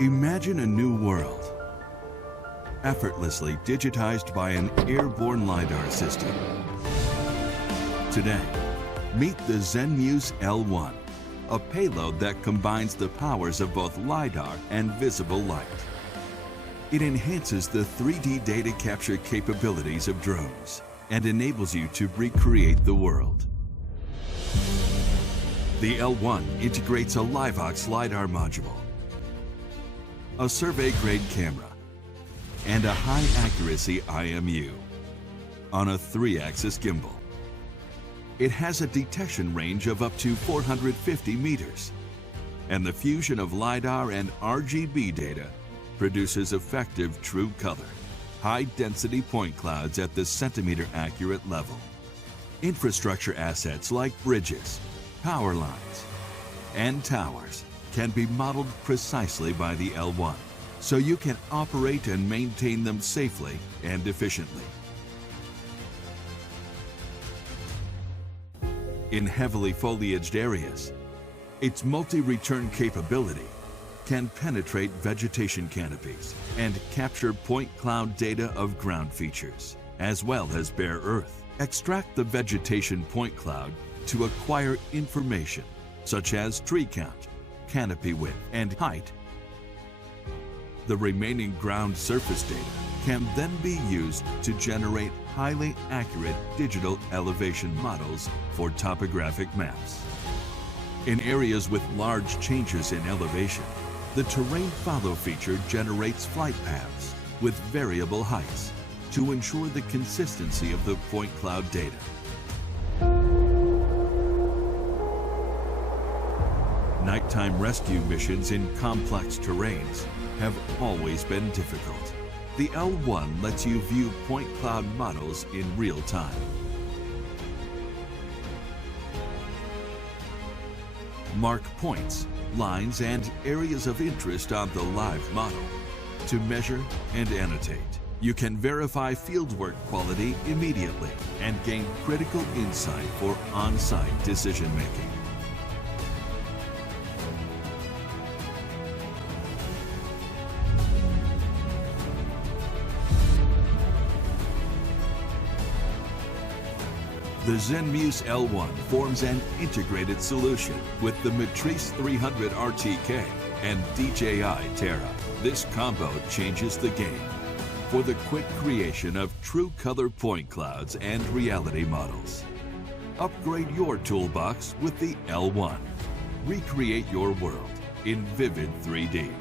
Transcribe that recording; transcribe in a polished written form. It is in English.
Imagine a new world, effortlessly digitized by an airborne LiDAR system. Today, meet the ZENMUSE L1, a payload that combines the powers of both LiDAR and visible light. It enhances the 3D data capture capabilities of drones and enables you to recreate the world. The L1 integrates a LiveOx LiDAR module, a survey-grade camera, and a high-accuracy IMU on a 3-axis gimbal. It has a detection range of up to 450 meters, and the fusion of LiDAR and RGB data produces effective true color, high-density point clouds at the centimeter-accurate level. Infrastructure assets like bridges, power lines, and towers can be modeled precisely by the L1, so you can operate and maintain them safely and efficiently. In heavily foliaged areas, its multi-return capability can penetrate vegetation canopies and capture point cloud data of ground features, as well as bare earth. Extract the vegetation point cloud to acquire information such as tree count, canopy width, and height. The remaining ground surface data can then be used to generate highly accurate digital elevation models for topographic maps. In areas with large changes in elevation, the Terrain Follow feature generates flight paths with variable heights to ensure the consistency of the point cloud data. Nighttime rescue missions in complex terrains have always been difficult. The L1 lets you view point cloud models in real time. Mark points, lines, and areas of interest on the live model to measure and annotate. You can verify fieldwork quality immediately and gain critical insight for on-site decision-making. The ZENMUSE L1 forms an integrated solution with the Matrice 300 RTK and DJI Terra. This combo changes the game for the quick creation of true color point clouds and reality models. Upgrade your toolbox with the L1. Recreate your world in vivid 3D.